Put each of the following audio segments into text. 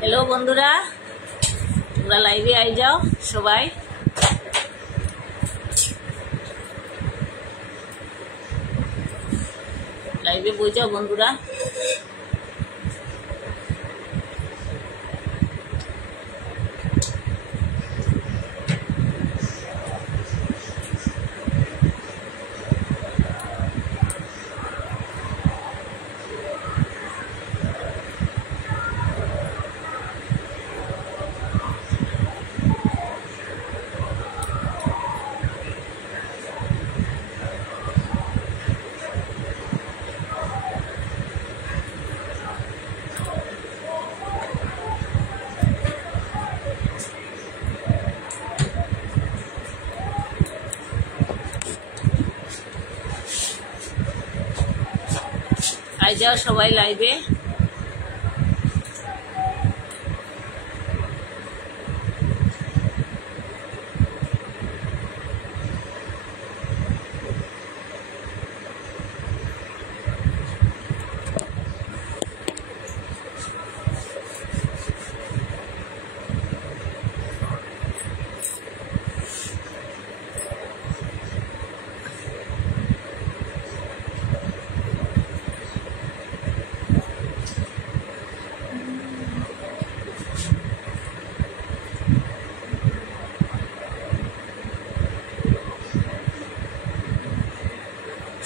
Hello বন্ধুরা, তোমরা লাইভে আই যাও সবাই। লাইভে বই যাও বন্ধুরা। আই যাও সবাই লাইভে।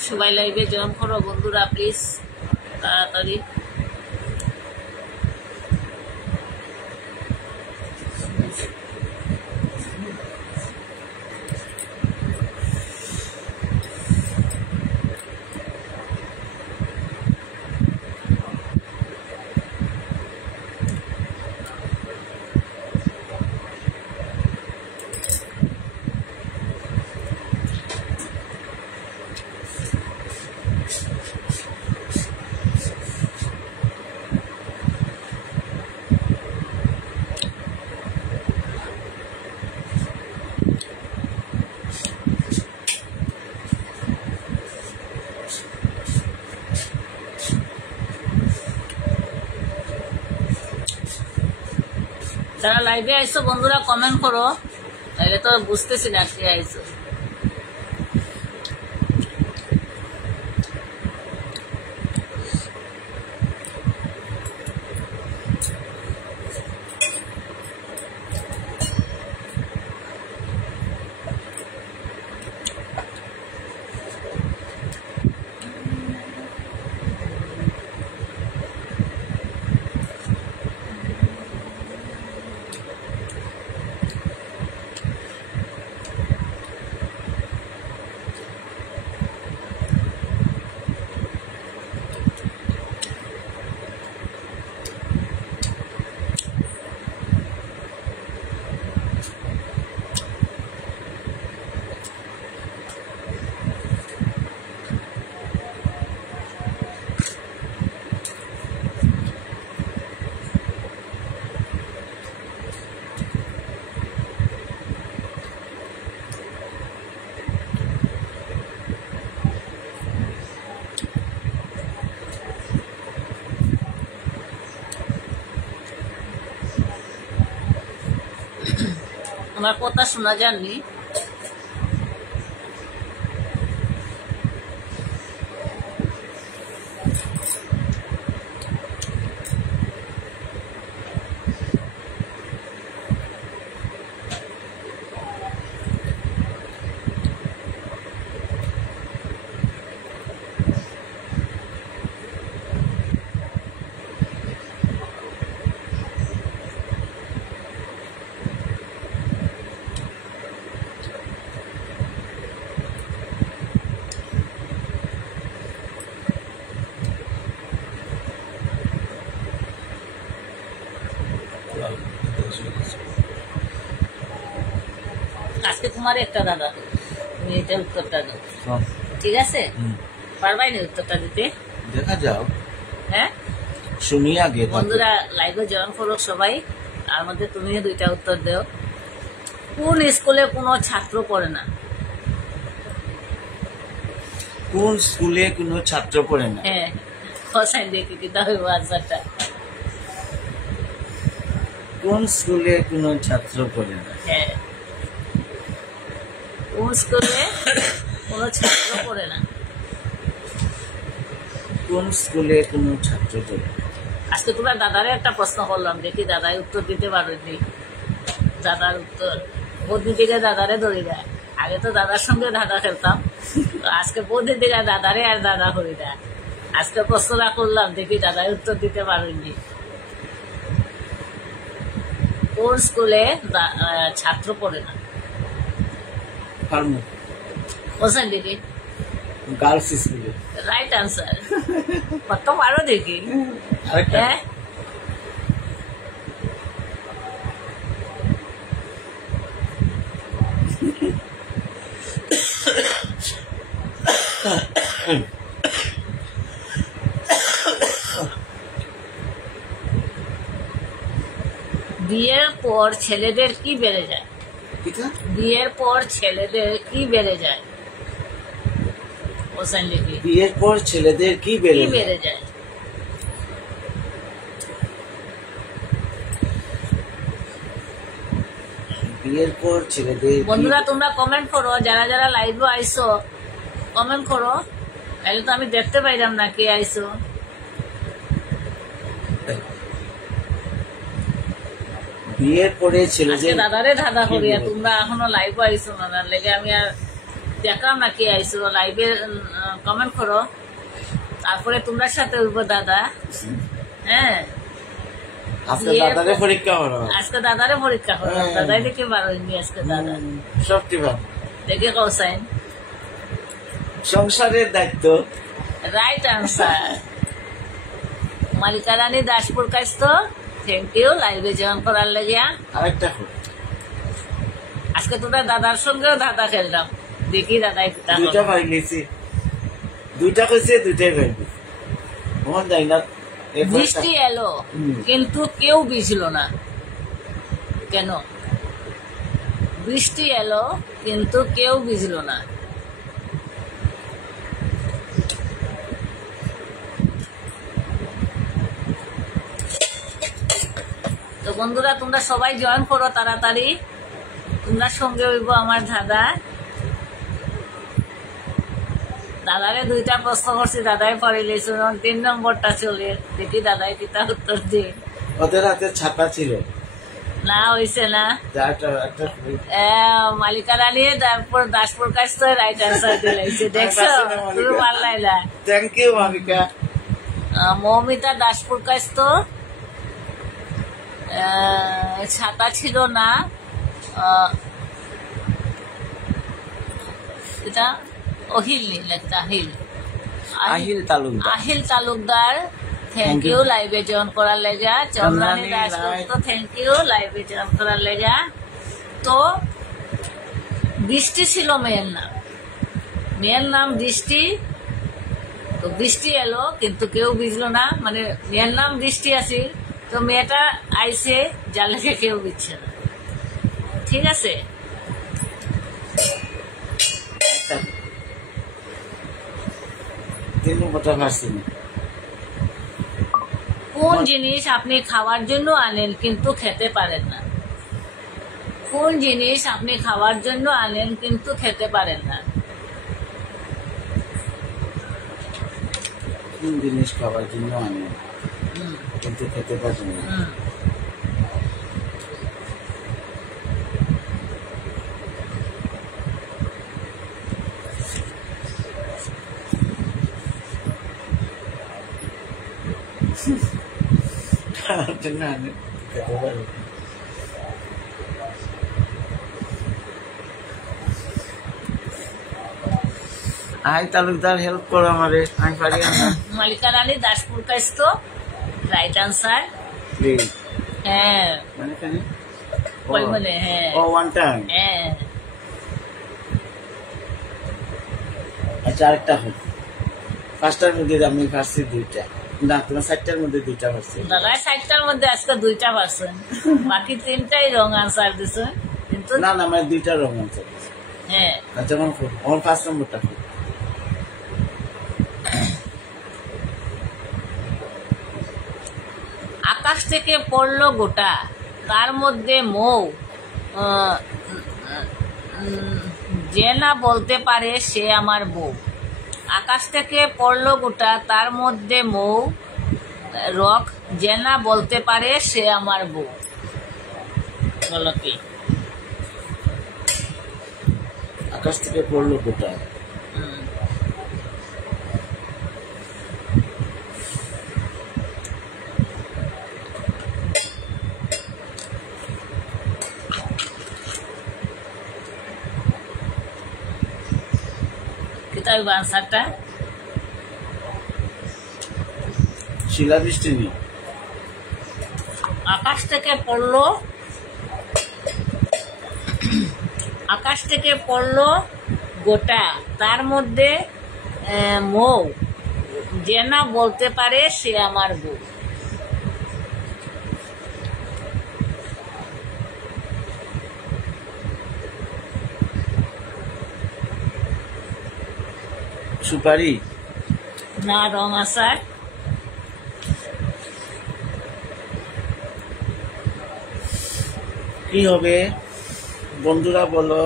সবাই লাইভে জয়েন করো বন্ধুরা, প্লিজ তাড়াতাড়ি। যারা লাইভে আইসো বন্ধুরা কমেন্ট করো, তাহলে তো বুঝতেছি না কে আইসো। আমার কথা শোনা যায়নি? আজকে তোমার একটা দাদা, তুমি এটা উত্তরটা দাও, ঠিক আছে? পারবাই না উত্তরটা দিতে? দেখা যাও, হ্যাঁ শুনি আগে। বন্ধুরা লাইভে জয়েন করো সবাই, তার মধ্যে তুমিও দুইটা উত্তর দেও। কোন স্কুলে কোনো ছাত্র পড়ে না? কোন স্কুলে কোনো ছাত্র পড়ে না? হ্যাঁ, খসাই দেখি কিতা হইব আনসারটা। কোন স্কুলে কোনো ছাত্র পড়ে না? হ্যাঁ, কোন স্কুলে কোনো ছাত্র পড়ে না? কোন স্কুলে কোনো ছাত্র পড়ে না? আজকে তোমরা দাদারে একটা প্রশ্ন করলাম, দেখি দাদাই উত্তর দিতে পারেনি। দাদার উত্তর বৌদির দিকে দাদারে ধরি দেয়। আগে তো দাদার সঙ্গে দাদা খেলতাম, তো আজকে বৌদির দিকে দাদারে আর দাদা ধরি দেয়। আজকে প্রশ্নটা করলাম, দেখি দাদাই উত্তর দিতে পারেনি। কোন স্কুলে ছাত্র পড়ে না? ফার্মু কোথায় দেখি? গার্লস স্কুলে। Right answer. কত পারো দেখি। আরেকটা হ্যাঁ, বিয়ের পর ছেলেদের কি বেড়ে যায়? কিটা? বিয়ের পর ছেলেদের কি বেড়ে যায়? হোসেন লিখি, বিয়ের পর ছেলেদের কি কি বেড়ে যায়? বেড়ে যায়? বিয়ের পর ছেলেদের কি- বন্ধুরা তোমরা কমেন্ট করো, যারা যারা লাইভে আইসো কমেন্ট করো, তাহলে তো আমি দেখতে পাইলাম না কে আইসো। বিয়ের পরে আজকে ছেলেদের দাদারে দাদা কি করিয়া বেড়ে তোমরা এখনো লাইভে আইসো না, তার লেগে আমি আর দেখলাম না কে আইসো। লাইভে কমেন্ট করো, তারপরে তোমরা সাথে উঠবো দাদা। হ্যাঁ, আজকে বিয়ের দাদারে পর- পরীক্ষা করো। আজকে দাদারে পরীক্ষা করো। হ্যাঁ। দাদাই দেখে পারোনি আজকে দাদা সবটি ভালো। দেখে কৌসাইন। সংসারের দায়িত্ব। Right answer. মালিকা রানী দাসপুর কাছ তো থ্যাংক ইউ লাইভে জয়েন করার লেগিয়া। আরেকটা হোক। আজকে তোরা দাদার সঙ্গেও দাদা খেললাম, দেখি দাদাই কিতা করে। দুইটা পাই গেছি, দুইটা কইছে, দুইটাই পাই গেছি। মন যাই না। এরপর বৃষ্টি এলো হুম। কিন্তু কেউ ভিজলো না, কেন? বৃষ্টি এলো কিন্তু কেউ ভিজলো না। তো বন্ধুরা তোমরা সবাই জয়েন করো তাড়াতাড়ি, তোমরা সঙ্গে হইব আমার দাদা। দাদারে দুইটা প্রশ্ন করছি, দাদাই পড়িলেছ, 3 নম্বরটা চলে, দেখি দাদাই কিতা উত্তর দিয়ে। ওদের হাতে ছাতা ছিল, না হইছে না। যাটা একটা মালিকা রানী তারপর দাসপুর কাছ তো রাইট আনসার দিলাইছে, দেখছো? তুমি পারলাইলা। Thank you Mamika. মৌমিতা দাসপুর কাছ তো ছাতা ছিল না। এটা অহিল নি লাগতা, আহিল আহিল তালুকদার। আহিল তালুকদার থ্যাংক ইউ লাইভে জয়েন করার লেগা। চন্দ্রানী চন্দ্রানী দাসপুর রায়। তো থ্যাংক ইউ লাইভে জয়েন করার লেগা। তো বৃষ্টি ছিল মেয়ের নাম, মেয়ের নাম বৃষ্টি। তো বৃষ্টি এলো কিন্তু কেউ ভিজলো না, মানে মেয়ের নাম বৃষ্টি আছিল, তো মেয়েটা আইসে যার লেগে কেউ ভিজছে না। ঠিক আছে, তিন নম্বরটা পারছি না। কোন জিনিস আপনি খাওয়ার জন্য আনেন কিন্তু খেতে পারেন না? কোন জিনিস আপনি খাওয়ার জন্য আনেন কিন্তু খেতে পারেন না? কোন জিনিস খাওয়ার জন্য আনে হুম, কিন্তু খেতে পারি না? হুম। খাওয়ার জন্য আনে খেতে পারি না। আই তালুকদার হেল্প করো আমারে, আমি পারি না। মালিকা রানী দাসপুর কাছ তো রাইট আনসার। প্লিজ। হ্যাঁ, মানে কেন? ওই বলে হ্যাঁ, ও ওয়ান টাইম। হ্যাঁ। আচ্ছা আরেকটা হোক। পাঁচটার মধ্যে আমি পারছি দুইটা, না তোমার 4টার মধ্যে দুইটা পারছি। দাদা 60টার মধ্যে আজকে 2টা পারছেন, বাকি 3টাই রং আনসার দিছে। কিন্তু না না মানে দুইটা রং আছে। হ্যাঁ, আচ্ছা আমার 5 নম্বরটা হোক। আকাশ থেকে পড়লো গোটা, তার মধ্যে মৌ যে না বলতে পারে সে আমার বউ। আকাশ থেকে পড়লো গোটা, তার মধ্যে মৌ রক, যে না বলতে পারে সে আমার বউ। বলো কি? আকাশ থেকে পড়লো কোথায়? কিতাব আনসারটা শিলাবৃষ্টি নেই। আকাশ থেকে পড়লো, আকাশ থেকে পড়লো গোটা, তার মধ্যে মৌ, যে না বলতে পারে সে আমার বউ। সুপারি না, রং আসার। কি হবে বন্ধুরা বলো?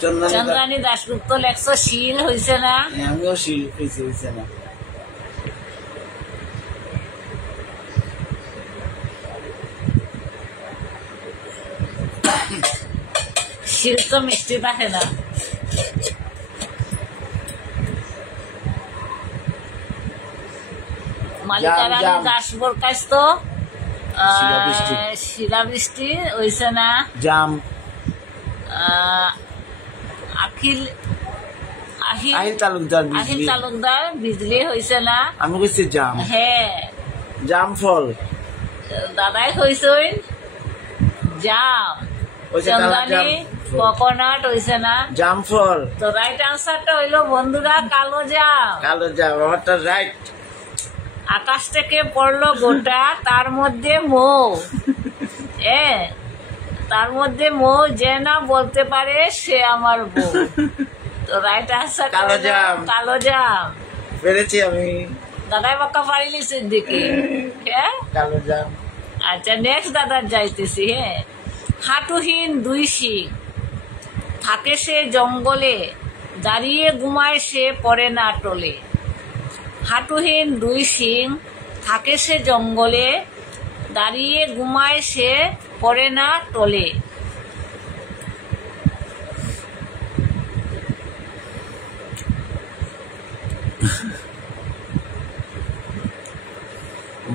চন্দ্রানী দাশগুপ্ত লেখছো, শিল হয়েছে না? আমিও শিল হয়েছে না। শিল তো মিষ্টি থাকে না। মালিকারানী দাসবর কাছ তো শিলাবৃষ্টি হয়েছে না। জাম আখিল তালুকদার বিজলি হয়েছে না। আমি কইছি জাম। হ্যাঁ, জাম ফল দাদাই কইছই জাম। চন্দ্রানী কোকোনাট হয়েছে না। জাম ফল। তো রাইট আনসারটা হইলো বন্ধুরা কালো জাম। কালো জাম, আমারটা রাইট। আকাশ থেকে পড়লো গোটা, তার মধ্যে মৌ, তার মধ্যে মৌ, যে না বলতে পারে সে আমার বউ। তো রাইট আনসার কালো জাম। কালো জাম পেরেছি আমি। দাদাই বাক্কা পারিলি সিদ্দিকি। হ্যাঁ, কালো জাম। আচ্ছা, নেক্সট দাদার যাইতেছি। হ্যাঁ, হাঁটুহীন দুই শিং, থাকে সে জঙ্গলে, দাঁড়িয়ে ঘুমায় সে পড়ে না টলে। হাঁটুহীন দুই শিং, থাকে সে জঙ্গলে, দাঁড়িয়ে ঘুমায় সে পড়ে না টলে।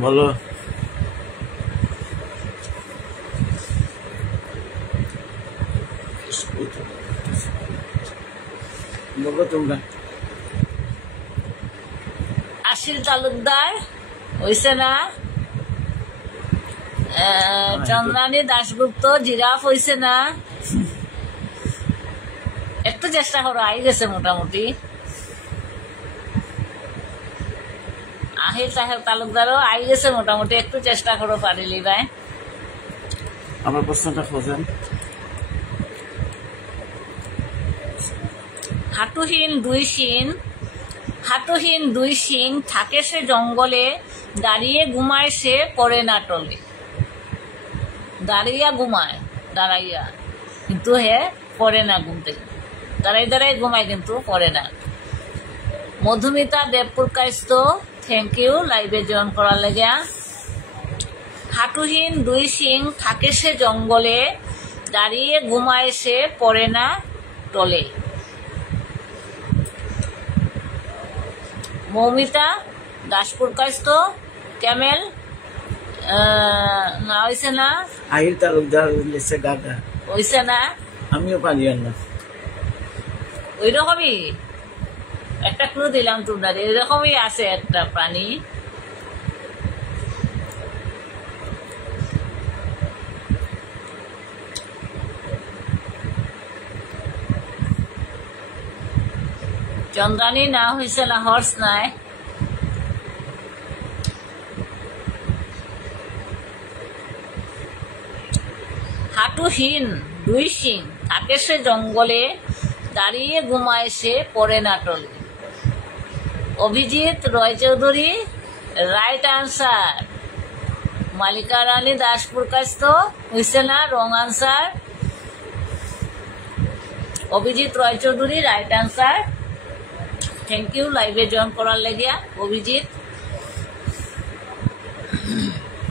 বলো। বলো তোমরা। আশিল তালুকদার হইছে না। চন্দ্রানী দাশগুপ্ত জিরাফ হইছে না। একটু চেষ্টা করো, আই গেছে মোটামুটি। আহিল তালুকদারও আই গেছে মোটামুটি, একটু চেষ্টা করো, পারিলি ভাই। আমার প্রশ্নটা খোঁজেন। হাঁটুহীন দুই শিং, থাকে সে জঙ্গলে, দাঁড়িয়ে ঘুমায় সে পড়ে না টলে। দাঁড়াইয়া কিন্তু হে পড়ে না ঘুম থেকে, দাঁড়াই ঘুমায় কিন্তু পড়ে না। মধুমিতা দেবপুর কাইস্ত, থ্যাংক ইউ লাইভে জয়েন করার লেগা। হাঁটুহীন দুই শিং, থাকে সে জঙ্গলে, দাঁড়িয়ে ঘুমায় সে পড়ে না টলে। মৌমিতা দাসপুর কাইস্ত, ক্যামেল না হইছে না। আহিল তালুকদার লিখছে গাগা, হইছে না। আমিও পারি না। ওই রকমই একটা ক্লু দিলাম তোমরা, এরকমই আছে একটা প্রাণী। চন্দ্রানী না হইছে না, হর্স নাই। হাঁটুহীন দুই শিং, থাকে সে জঙ্গলে, দাঁড়িয়ে ঘুমায় সে পড়ে না টলে। Abhijit Roy Chowdhury right answer. মালিকা রানী দাসপুর কাস্ত হয়েছে না, wrong answer. Abhijit Roy Chowdhury right answer. Thank you লাইভে জয়েন করার লেগিয়া অভিজিৎ।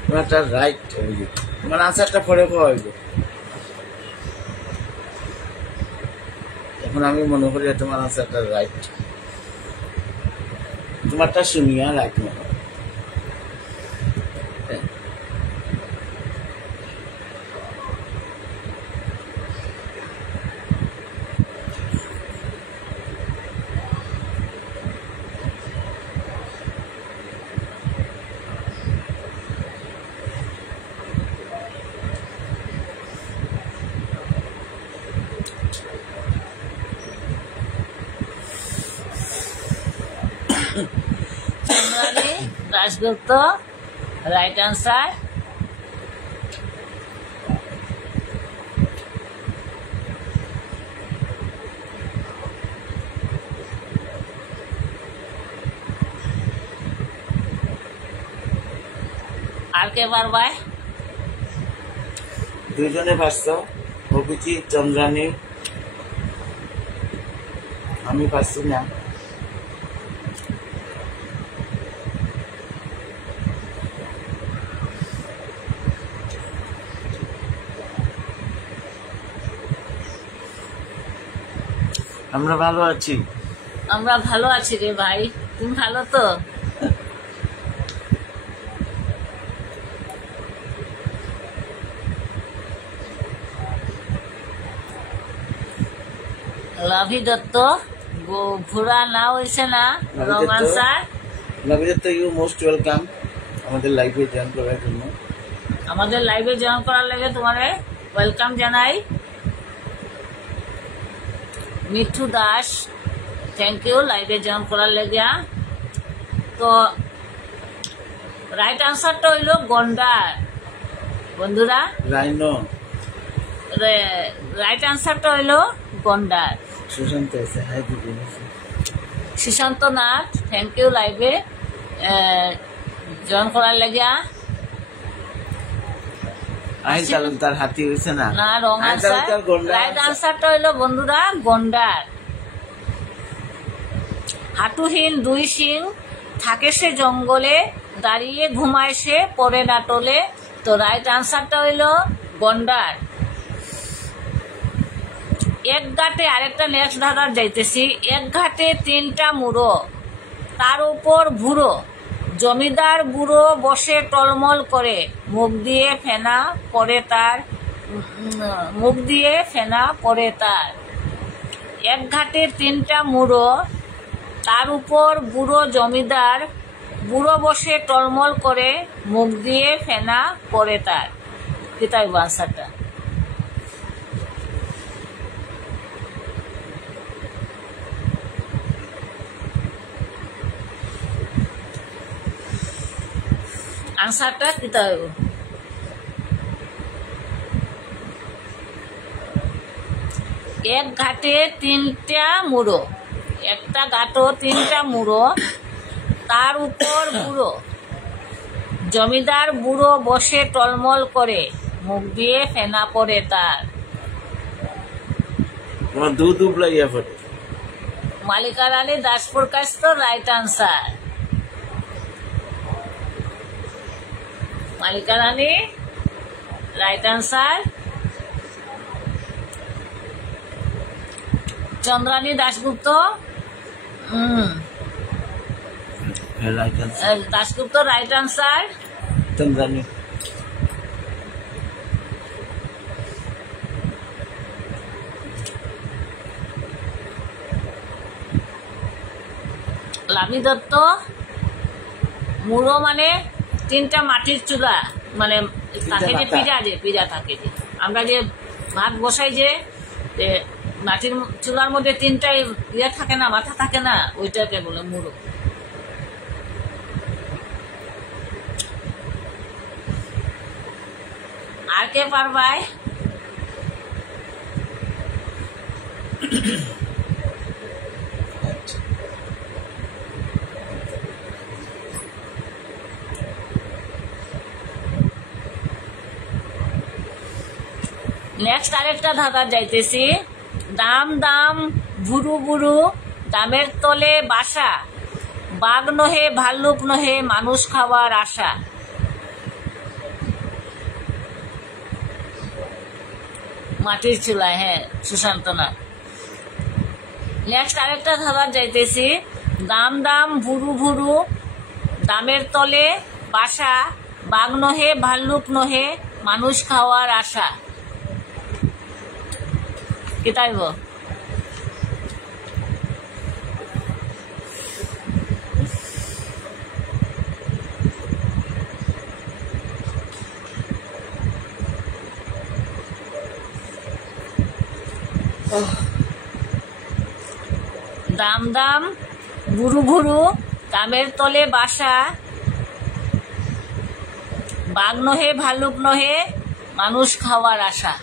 তোমারটা রাইট অভিজিৎ, তোমার আনসারটা পরে পাওয়া হইব। এখন আমি মনে করি তোমার আনসারটা রাইট, তোমারটা শুনিয়া রাইট মনে হয়। Chandrani Dasgupta right answer. আর কে পারবাই? দুইজনে পারছ, অভিজিৎ চন্দ্রানী, আমি পারছি না। আমরা ভালো আছি। আমরা ভালো আছি রে ভাই, তুমি ভালো তো? লাভি দত্ত ঘোরা না হয়েছে না, রং আনসার। লাভি দত্ত, ইউ মোস্ট ওয়েলকাম আমাদের লাইভে জয়েন করার জন্য। আমাদের লাইভে জয়েন করার লেগে তোমার ওয়েলকাম জানাই। মিঠু দাস থ্যাংক ইউ লাইভে জয়েন করার লেগে। তো রাইট আনসারটা হইল গন্ডার বন্ধুরা। রাইনো রাইট আনসারটা হইল গন্ডার। সুশান্ত আছে, হাই দিদি। সুশান্ত নাথ থ্যাংক ইউ লাইভে জয়েন করার লেগে। আহিল তালুকদার হাতি হয়েছে না, না রং আনসার। রাইট আনসারটা হইল বন্ধুরা গন্ডার। হাঁটুহীন দুই শিং থাকে সে জঙ্গলে, দাঁড়িয়ে ঘুমায় সে পরে না টলে। তো রাইট আনসারটা হইল গন্ডার। এক ঘাটে আরেকটা নেক্সট ধারার যাইতেছি। এক ঘাটে তিনটা মুড়ো, তার উপর ভুড়ো, জমিদার বুড়ো বসে টলমল করে, মুখ দিয়ে ফেনা পড়ে তার, মুখ দিয়ে ফেনা পড়ে তার। এক ঘাটে তিনটা মুড়ো, তার উপর বুড়ো জমিদার, বুড়ো বসে টলমল করে, মুখ দিয়ে ফেনা পড়ে তার। কিতাব আনসারটা। আনসারটা কিতাব। এক ঘাটে তিনটা মুড়ো, একটা ঘাটও তিনটা মুড়ো, তার উপর বুড়ো জমিদার বুড়ো বসে টলমল করে, মুখ দিয়ে ফেনা পড়ে তার। মালিকা রানী দাসপুর কাস্ত right answer. Malika Rani right answer. Chandrani Dasgupta Dasgupta right answer. Chandrani Lavi Dutta মুড়ো মানে তিনটা মাটির চুলা, মানে থাকে যে পিজা থাকে যে আমরা যে ভাত বসাই যে মাটির চুলার মধ্যে তিনটা ইয়ে থাকে না, মাথা থাকে না, ওইটাকে বলে মুড়ো। আর কে পারবাই? নেক্সট আরেকটা ধাঁধা যাইতেছি। দাম দাম ভুরু ভুরু, দামের তলে বাসা, বাঘ নহে ভাল্লুক নহে, মানুষ খাওয়ার আশা। মাটির চুলায়, হ্যাঁ, সুশান্ত না। নেক্সট আরেকটা ধাঁধা যাইতেছি। দাম দাম ভুরু ভুরু, দামের তলে বাসা, বাঘ নহে ভাল্লুক নহে, মানুষ খাওয়ার আশা। কি তাইব? দাম দাম ভুরু ভুরু, দামের তলে বাসা, বাঘ নহে ভাল্লুক নহে, মানুষ খাওয়ার আশা।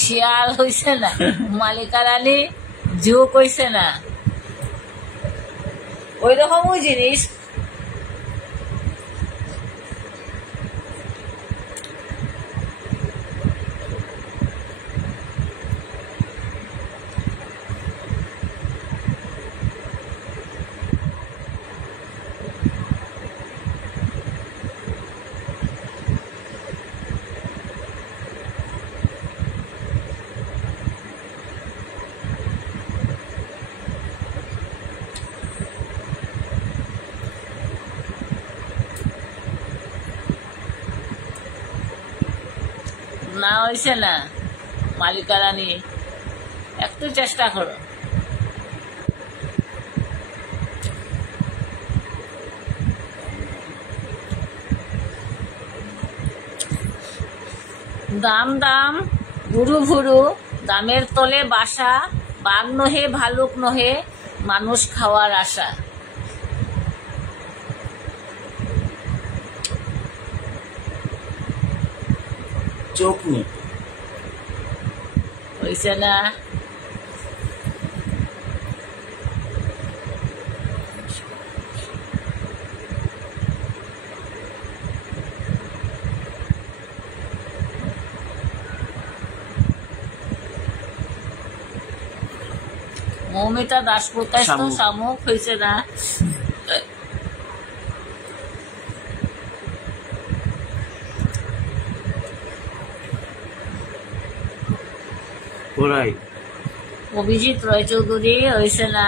শিয়াল হইছে না, মালিকা রানী ঝুঁক হইছে না, ওই রকমই জিনিস। না হয়েছে না, মালিকা রানী একটু চেষ্টা করো। দাম দাম ভুরু ভুরু, দামের তলে বাসা, বাঘ নহে ভালুক নহে, মানুষ খাওয়ার আশা। চোখ নেই, হয়েছে না। মৌমিতা দাসপুতাস তো শামুক, হয়েছে না। অভিজিৎ রয় চৌধুরী, হয়েছে না।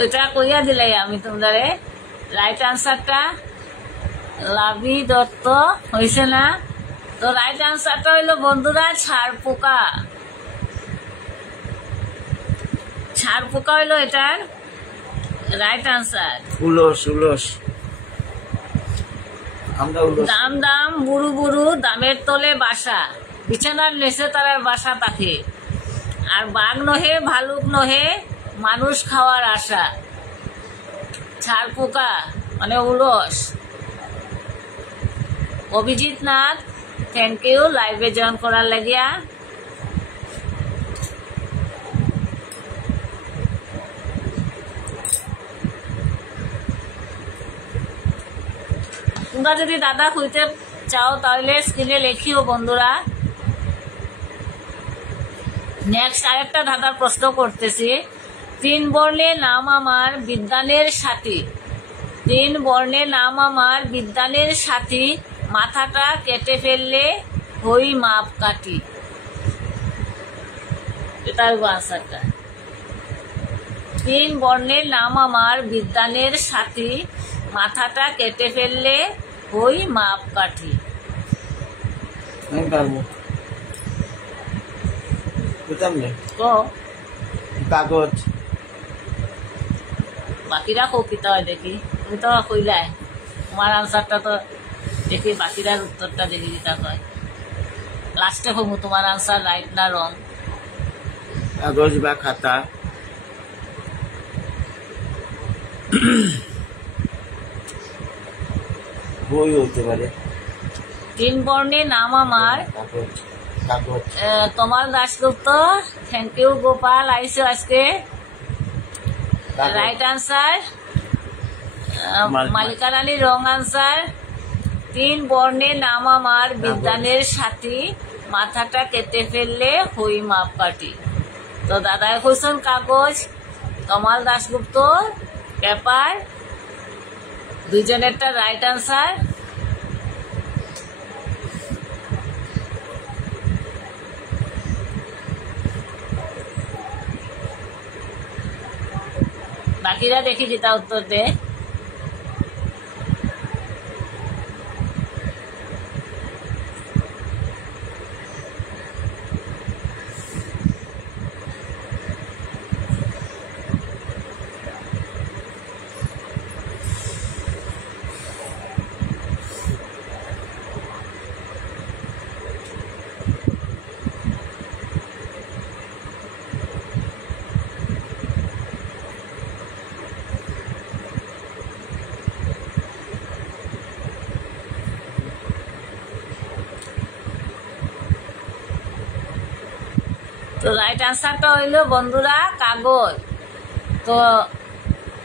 ওইটা কইয়া দিলাই আমি তোমাদের। রাইট আনসারটা লাভি দত্ত, হয়েছে না। তো রাইট আনসারটা হইলো বন্ধুরা ছাড় পোকা। ছাড় পোকা হইলো এটার রাইট আনসার। Owls owls. দাম দাম বুড়ু বুড়ু, দামের তলে বাসা, বিছানার নেচে তারার বাসা থাকে। আর বাঘ নহে ভালুক নহে, মানুষ খাওয়ার আশা। ছাড় পোকা মানে উলস। অভিজিৎ নাথ, থ্যাংক ইউ লাইভে জয়েন করার লাগিয়া। তোমরা যদি দাদা খুঁজতে চাও তাহলে স্ক্রিনে লেখিও বন্ধুরা। নেক্সট আরেকটা দাদার প্রশ্ন করতেছি। 3 বর্ণে নাম আমার বিদ্যানের সাথী, 3 বর্ণে নাম আমার বিদ্যানের সাথী, মাথাটা কেটে ফেললে হই মাপ কাটি। এটার আনসারটা। 3 বর্ণের নাম আমার বিদ্যানের সাথী, মাথাটা কেটে ফেললে হই মাপ কাঠি। আমি পারবো। বুঝতাম না কো কাগজ বাকিরা কো কিতা হয় দেখি তুমি তো কইলাই তোমার আনসারটা তো দেখি বাকিরার উত্তরটা দেখি কিতা কয় লাস্টে কমু তোমার আনসার রাইট না রং কাগজ বা খাতা বই হইতে পারে 3 বর্ণে নাম আমার কাগজ কাগজ তোমার দাশগুপ্ত থ্যাংক ইউ গোপাল আইসো আজকে কাগজ। রাইট আনসার মালিকা রানী রং আনসার 3 বর্ণে নাম আমার বিদ্যানের সাথী মাথাটা কেটে ফেললে হই মাপকাঠি তো দাদা কইছেন কাগজ তমাল দাশগুপ্ত পেপার দুইজনেরটা রাইট আনসার বাকিরা দেখি যেটা উত্তর দে তো রাইট আনসারটা হইলো বন্ধুরা কাগজ তো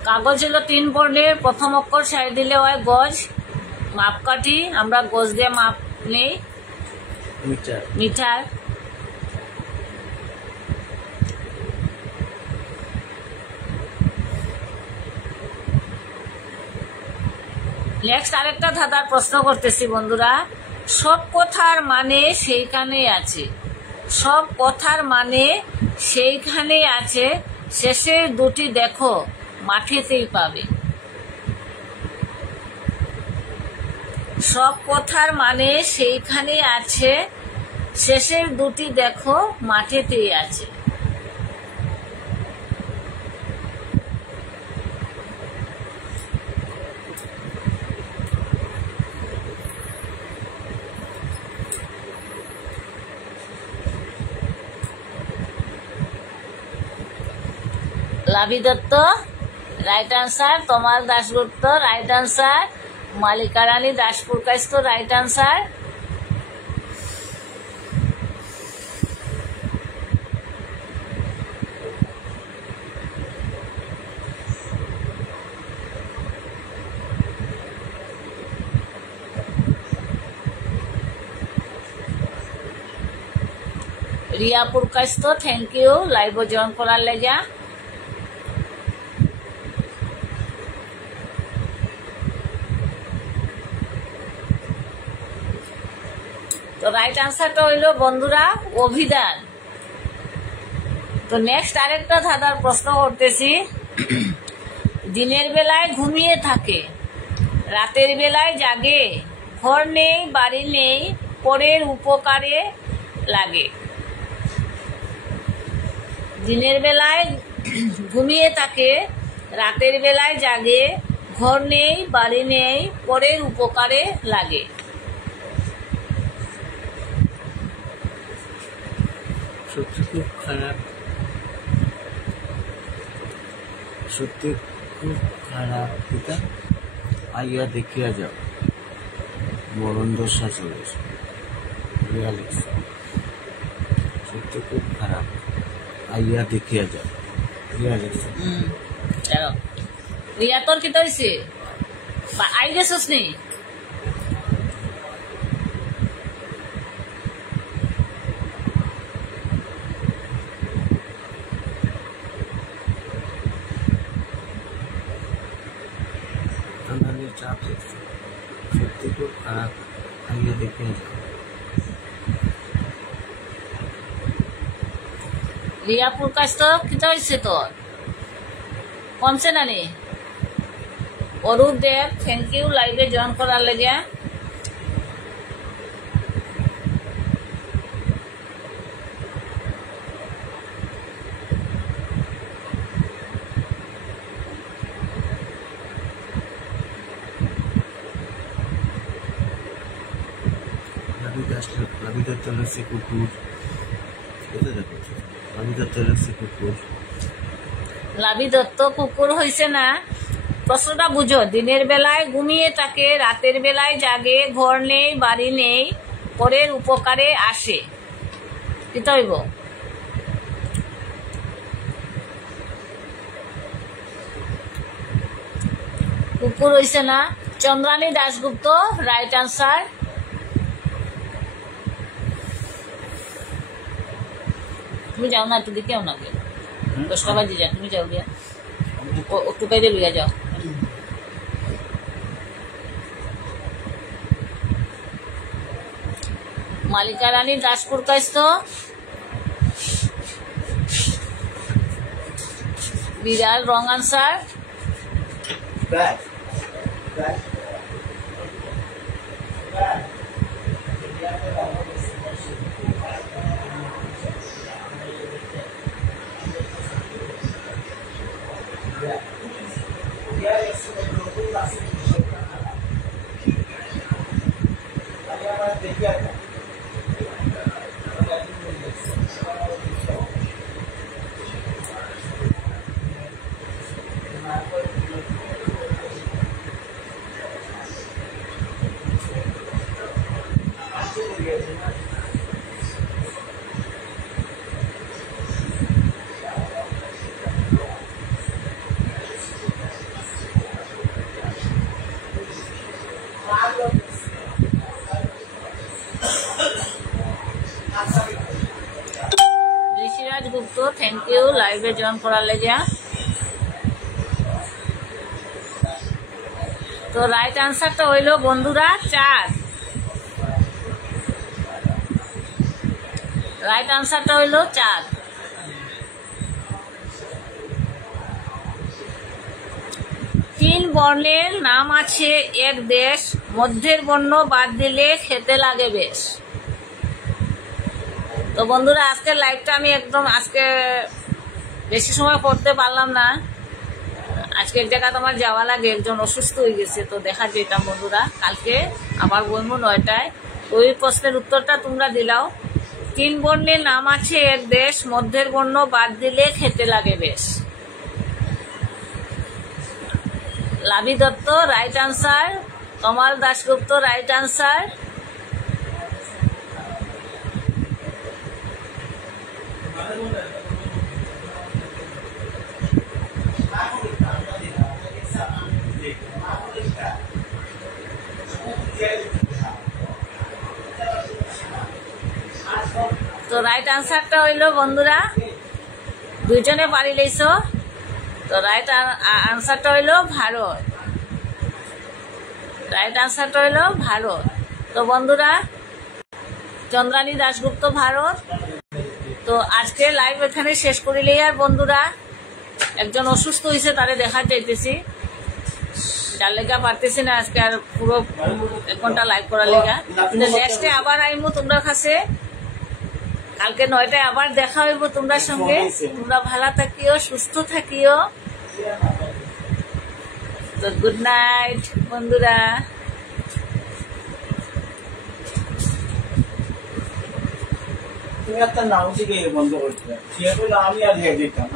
কাগজ হলো 3 বর্ণের প্রথম অক্ষর সারি দিলে হয় গজ মাপকাঠি আমরা গজ দিয়ে মাপ নেই মিটার মিটার নেক্সট আরেকটা ধাঁধার প্রশ্ন করতেছি বন্ধুরা সব কথার মানে সেইখানেই আছে সব কথার মানে সেইখানেই আছে শেষের দুটি দেখো মাঠেতেই পাবে সব কথার মানে সেইখানেই আছে শেষের দুটি দেখো মাঠেতেই আছে Lavi Dutta right answer Tamal Dasgupta right answer Malika Rani Das Purkait right answer Riya Purkait thank you live join করার লেগা তো রাইট আনসারটা হইল বন্ধুরা অভিধান তো নেক্সট আরেকটা ধাঁধার প্রশ্ন করতেছি দিনের বেলায় ঘুমিয়ে থাকে রাতের বেলায় জাগে ঘর নেই বাড়ি নেই পরের উপকারে লাগে দিনের বেলায় ঘুমিয়ে থাকে রাতের বেলায় জাগে ঘর নেই বাড়ি নেই পরের উপকারে লাগে সত্যি খুব খারাপ সত্যি খুব খারাপ পিতা আইয়া দেখিয়া যাও বরন্দর শাশুড়ি সত্যি খুব খারাপ আইয়া দেখিয়া যাও চলো রিয়া তোর কি হয়েছে আই গেছিস নি চাপ সত্যি খুব খারাপ আইয়া দেখিয়া যাও রিয়াপুর কাছ তো কি হয়েছে তোর কমছে না নি অরূপ দেব থ্যাংক ইউ লাইভে জয়েন করার লেগে লাভি দত্ত হচ্ছে কুকুর, লাভি দত্ত হচ্ছে কুকুর। লাভি দত্ত কুকুর হয়েছে না? প্রশ্নটা বুঝো। দিনের বেলায় ঘুমিয়ে থাকে, রাতের বেলায় জাগে, ঘর নেই, বাড়ি নেই, পরের উপকারে আসে। কি তৈব? কুকুর হয়েছে না? Chandrani Dasgupta right answer. তুমি যাও না, একটু দিকেও না, 10টা বাজে যা, তুমি যাও গিয়া একটু বাইরে লইয়া যাও। মালিকা রানী দাসপুর কাইস্ত বিড়াল wrong answer. Rishiraj Gupta, thank you লাইভে জয়েন করার লেগিয়া। তো রাইট আনসারটা হইল বন্ধুরা 4। রাইট আনসারটা হইল 4। তিন বর্ণের নাম আছে এক দেশ, মধ্যের বর্ণ বাদ দিলে খেতে লাগে বেশ। তো বন্ধুরা আজকের লাইভটা আমি একদম আজকে বেশি সময় করতে পারলাম না। আজকে এক জায়গায় আমার যাওয়া লাগে, একজন অসুস্থ হয়ে গেছে, তো দেখা যেতাম বন্ধুরা। কালকে আবার বলবো 9টায়। ওই প্রশ্নের উত্তরটা তোমরা দিলাও। তিন বর্ণের নাম আছে এক দেশ, মধ্যের বর্ণ বাদ দিলে খেতে লাগে বেশ। লাভি দত্ত রাইট আনসার, কমল দাশগুপ্ত রাইট আনসার। তো রাইট আনসারটা হইল বন্ধুরা 2জনে পারি লইছ। তো রাইট আনসারটা হইল ভারত। রাইট আনসারটা হইল ভারত। তো বন্ধুরা চন্দ্রানী দাশগুপ্ত ভারত। তো আজকে লাইভ এখানে শেষ করিলেই। আর বন্ধুরা একজন অসুস্থ হয়েছে, তারে দেখা যাইতেছি, তার লেগা পারতেছি না আজকে আর পুরো 1 ঘন্টা লাইভ করার লেগা। কিন্তু নেক্সটে আবার আইমু তোমরা কাছে। কালকে 9টায় আবার দেখা হইব তোমরা সঙ্গে। তোমরা ভালো থাকিও, সুস্থ থাকিও। তো গুড নাইট বন্ধুরা। তুমি একটা নাম শিখে বন্ধ করতে, আমি আর দিতাম।